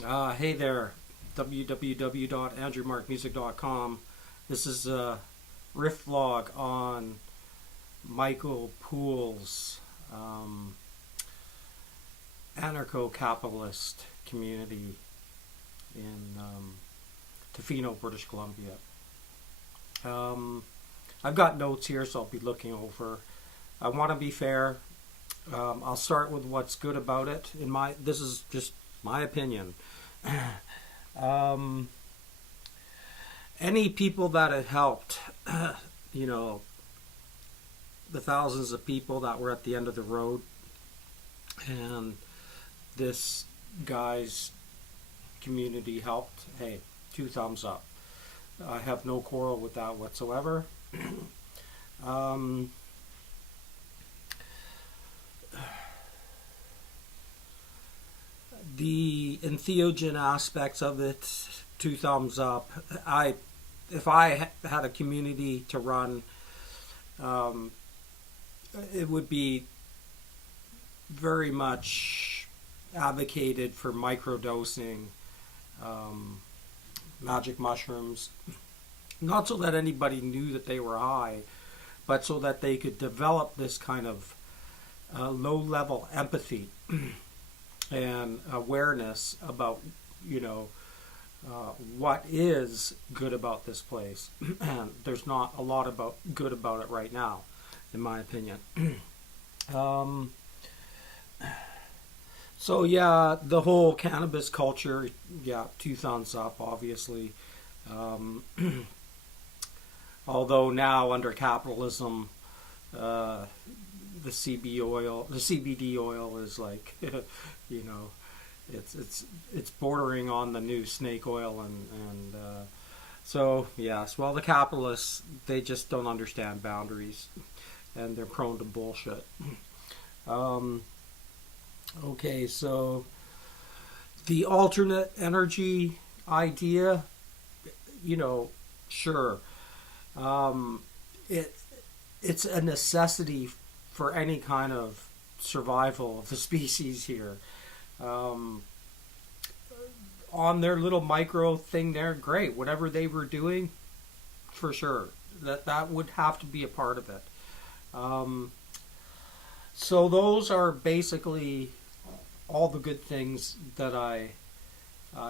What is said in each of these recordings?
Hey there, www.andrewmarkmusic.com. This is a Riffvlog on Michael Poole's anarcho-capitalist community in Tofino, British Columbia. I've got notes here, so I'll be looking over. I want to be fair. I'll start with what's good about it. This is just my opinion. um, any people that it helped, you know, the thousands of people that were at the end of the road, and this guy's community helped. Hey, two thumbs up. I have no quarrel with that whatsoever. um, the entheogen aspects of it, two thumbs up. If I had a community to run, um, it would be very much advocated for microdosing, magic mushrooms, not so that anybody knew that they were high, but so that they could develop this kind of low-level empathy and awareness about, you know, what is good about this place. And there's not a lot about good about it right now, in my opinion. um, so yeah, the whole cannabis culture, yeah, two thumbs up, obviously. Um, although now under capitalism, the CBD oil is like, you know, it's bordering on the new snake oil, and so yes. Well, the capitalists, they just don't understand boundaries, and they're prone to bullshit. Um, okay, so the alternate energy idea, you know, sure, um, it it's a necessity for any kind of survival of the species here. Um, on their little micro thing there, great. Whatever they were doing, for sure, that would have to be a part of it. Um, so those are basically all the good things that I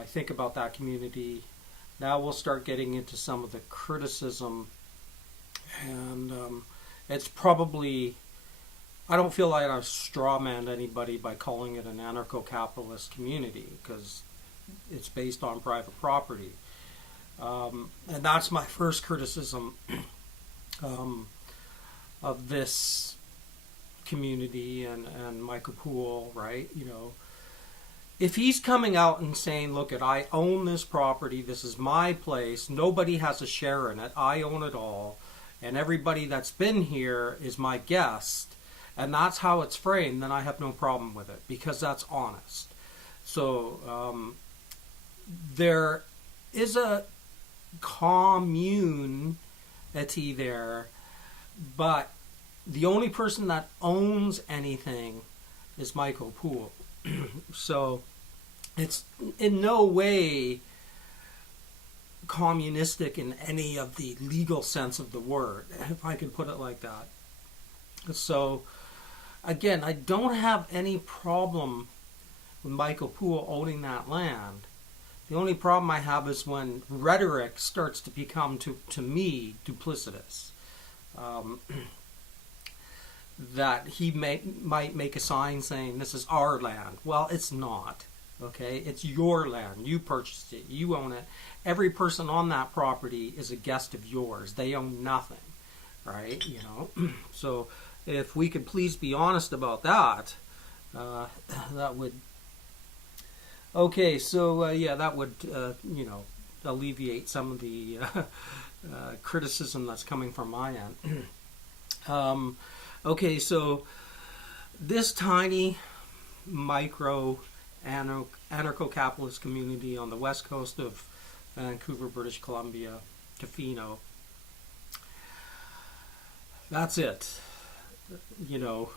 think about that community. Now we'll start getting into some of the criticism, and it's probably, I don't feel like I've strawmanned anybody by calling it an anarcho-capitalist community, because it's based on private property. And that's my first criticism um, of this community and Michael Poole, right? You know, if he's coming out and saying, look, I own this property, this is my place, nobody has a share in it, I own it all, and everybody that's been here is my guest, and that's how it's framed, then I have no problem with it, because that's honest. So there is a community there, but the only person that owns anything is Michael Poole. So it's in no way communistic in any of the legal sense of the word, if I can put it like that. So again, I don't have any problem with Michael Poole owning that land. The only problem I have is when rhetoric starts to become, to me, duplicitous. That he might make a sign saying, this is our land. Well, it's not. Okay? It's your land. You purchased it. You own it. Every person on that property is a guest of yours. They own nothing. Right? You know? So if we could please be honest about that, that would... Okay, so yeah, that would, you know, alleviate some of the criticism that's coming from my end. Okay, so this tiny micro anarcho-capitalist community on the west coast of Vancouver, British Columbia, Tofino, that's it. You know,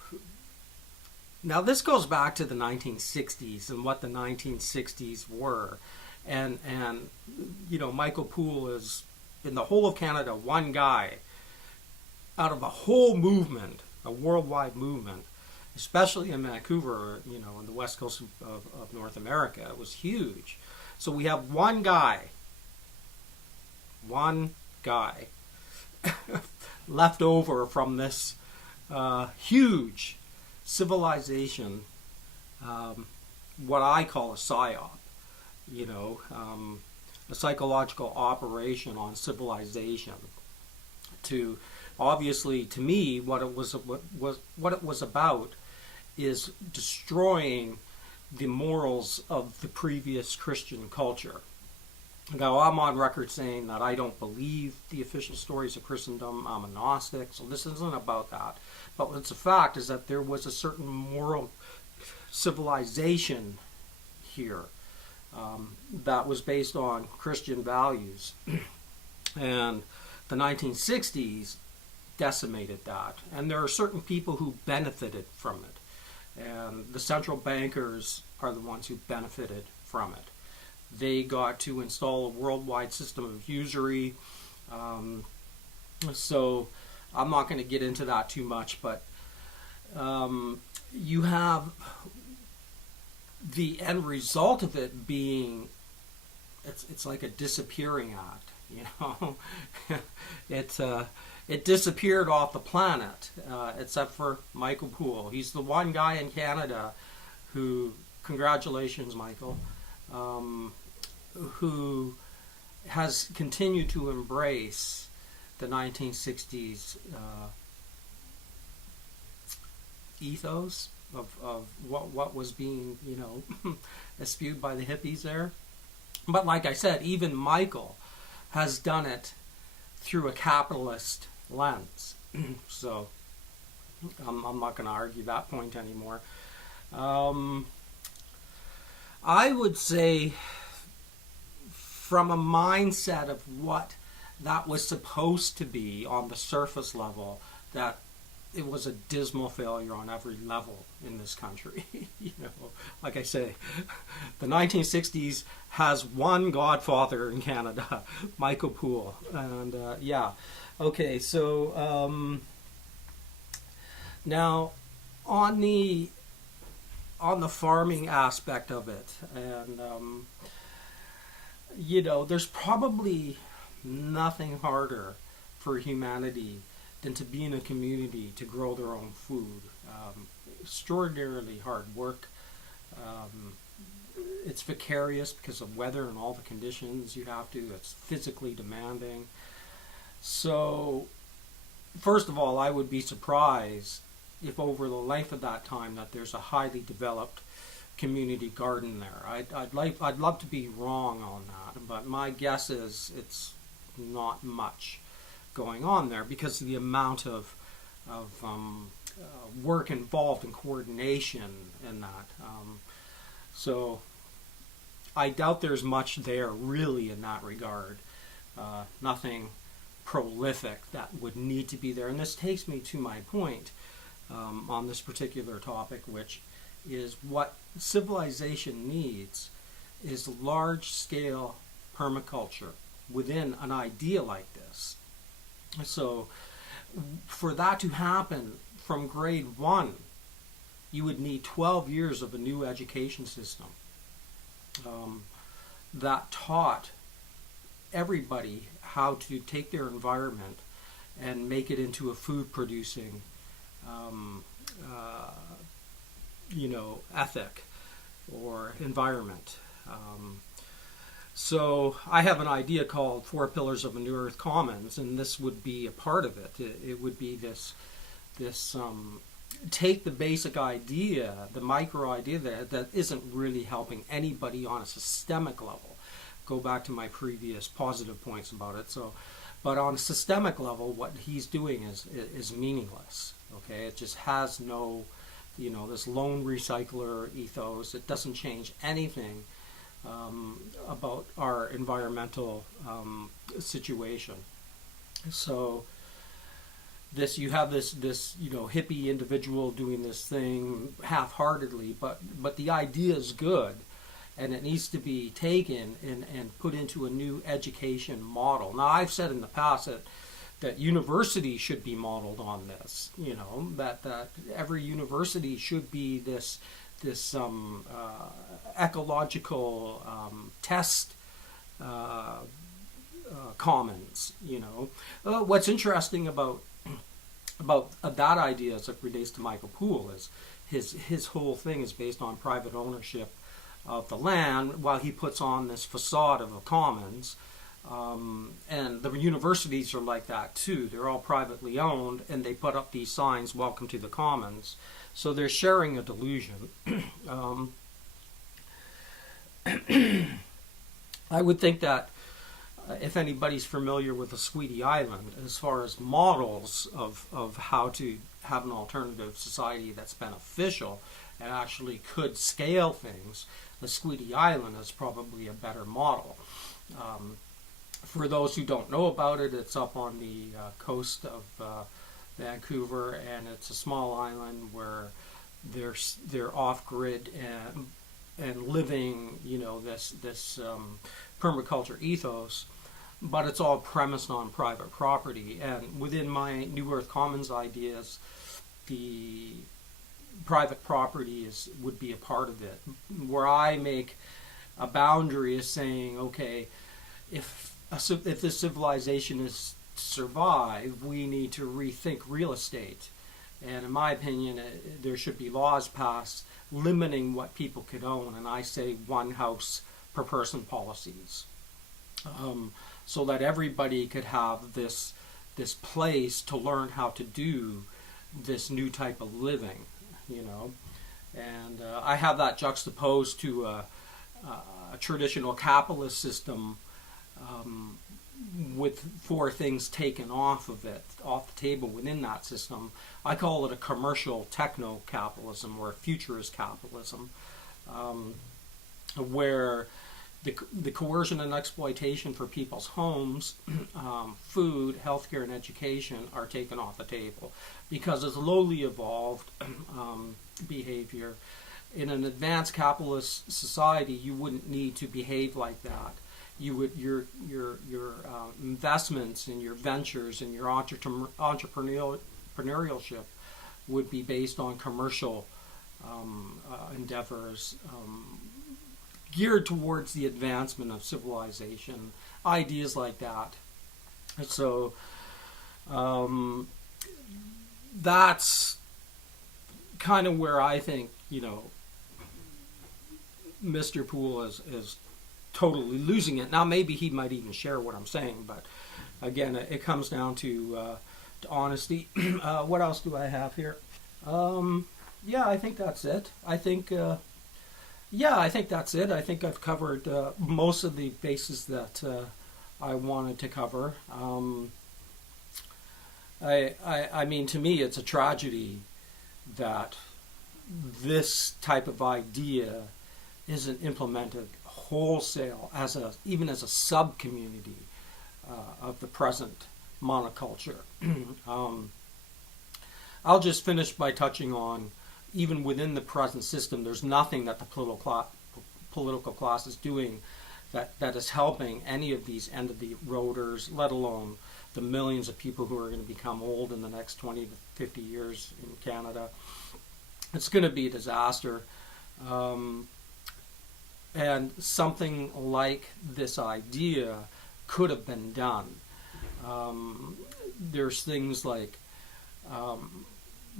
Now this goes back to the 1960s and what the 1960s were, and Michael Poole is, in the whole of Canada, one guy out of a whole movement, a worldwide movement, especially in Vancouver, on the west coast of North America. It was huge. So we have one guy left over from this huge civilization, what I call a psyop, a psychological operation on civilization. To obviously, to me, what it was about is destroying the morals of the previous Christian culture. Now, I'm on record saying that I don't believe the official stories of Christendom. I'm a Gnostic, so this isn't about that. But what's a fact is that there was a certain moral civilization here that was based on Christian values. And the 1960s decimated that. And there are certain people who benefited from it. And the central bankers are the ones who benefited from it. They got to install a worldwide system of usury. So I'm not going to get into that too much, but you have the end result of it being, it's like a disappearing act, It disappeared off the planet, except for Michael Poole. He's the one guy in Canada who, congratulations, Michael, who has continued to embrace the 1960s ethos of what was being, spewed by the hippies there. But like I said, even Michael has done it through a capitalist lens. So I'm not going to argue that point anymore. I would say, from a mindset of what that was supposed to be on the surface level, that it was a dismal failure on every level in this country. Like I say, the 1960s has one godfather in Canada, Michael Poole. And okay, so now on the farming aspect of it, and there's probably nothing harder for humanity than to be in a community to grow their own food. Extraordinarily hard work. It's vicarious because of weather and all the conditions you have to. It's physically demanding. So, first of all, I would be surprised if over the length of that time that there's a highly developed community garden there. I'd love to be wrong on that, but my guess is it's not much going on there because of the amount of work involved in coordination in that. So I doubt there's much there really in that regard. Nothing prolific that would need to be there. And this takes me to my point on this particular topic, which is what civilization needs is large-scale permaculture within an idea like this. So for that to happen from grade 1, you would need 12 years of a new education system that taught everybody how to take their environment and make it into a food-producing ethic or environment. So I have an idea called 4 Pillars of a New Earth Commons, and this would be a part of it. It would be this take the basic idea, the micro idea that isn't really helping anybody on a systemic level. Go back to my previous positive points about it. So, but on a systemic level, what he's doing is meaningless. Okay, it just has no, this lone recycler ethos. It doesn't change anything about our environmental situation. So this, you have this hippie individual doing this thing half-heartedly, but the idea is good, and it needs to be taken and put into a new education model. Now, I've said in the past that universities should be modeled on this. That every university should be this ecological test commons. What's interesting about that idea as it relates to Michael Poole is his whole thing is based on private ownership of the land, while he puts on this facade of a commons. And the universities are like that too. They're all privately owned, and they put up these signs, "Welcome to the Commons." So they're sharing a delusion. I would think that if anybody's familiar with the Sweetie Island, as far as models of how to have an alternative society that's beneficial and actually could scale things, the Sweetie Island is probably a better model. For those who don't know about it, it's up on the coast of Vancouver, and it's a small island where they're off-grid and living, this permaculture ethos, but it's all premised on private property. And within my New Earth Commons ideas, the private property would be a part of it. Where I make a boundary is saying, okay, if this civilization is to survive, we need to rethink real estate. And in my opinion, there should be laws passed limiting what people could own. And I say one house per person policies, so that everybody could have this place to learn how to do this new type of living, And I have that juxtaposed to a traditional capitalist system, with 4 things taken off the table within that system. I call it a commercial techno-capitalism, or a futurist capitalism, where the coercion and exploitation for people's homes, food, healthcare, and education are taken off the table, because it's lowly evolved behavior. In an advanced capitalist society, you wouldn't need to behave like that. You would your investments and your ventures and your entrepreneurship would be based on commercial endeavors, geared towards the advancement of civilization, ideas like that. So that's kind of where I think Mr. Poole is totally losing it. Now, maybe he might even share what I'm saying, but again, it comes down to honesty. What else do I have here? Yeah, I think that's it. I think that's it. I think I've covered most of the bases that I wanted to cover. I mean, to me, it's a tragedy that this type of idea isn't implemented wholesale even as a sub-community of the present monoculture. I'll just finish by touching on, even within the present system, there's nothing that the political class is doing that is helping any of these end-of-the-roaders, let alone the millions of people who are going to become old in the next 20 to 50 years in Canada. It's going to be a disaster. And something like this idea could have been done. There's things like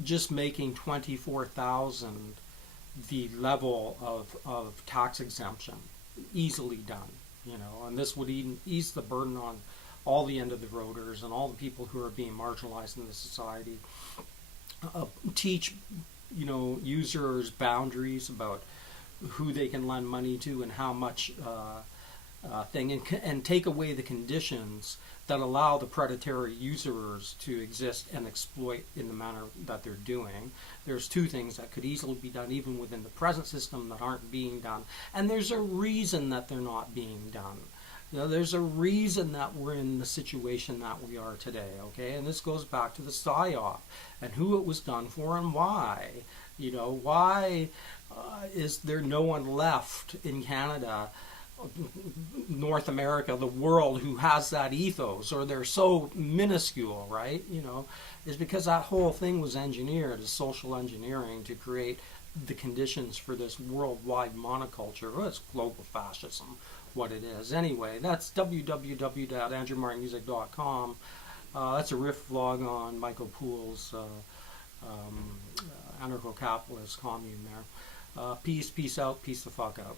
just making 24,000 the level of tax exemption, easily done, and this would ease the burden on all the end-of-the-roaders and all the people who are being marginalized in the society. Teach, users boundaries about who they can lend money to and how much and take away the conditions that allow the predatory users to exist and exploit in the manner that they're doing. There's 2 things that could easily be done even within the present system that aren't being done, and there's a reason that they're not being done. You know, there's a reason that we're in the situation that we are today, okay? And this goes back to the PSYOP and who it was done for and why. You know, why is there no one left in Canada, North America, the world, who has that ethos, or they're so minuscule, right? You know, is because that whole thing was engineered as social engineering to create the conditions for this worldwide monoculture. Well, it's global fascism, what it is. Anyway, that's www.andrewmartinmusic.com. That's a riff vlog on Michael Poole's Anarcho-Capitalist commune there. Peace out, peace the fuck out.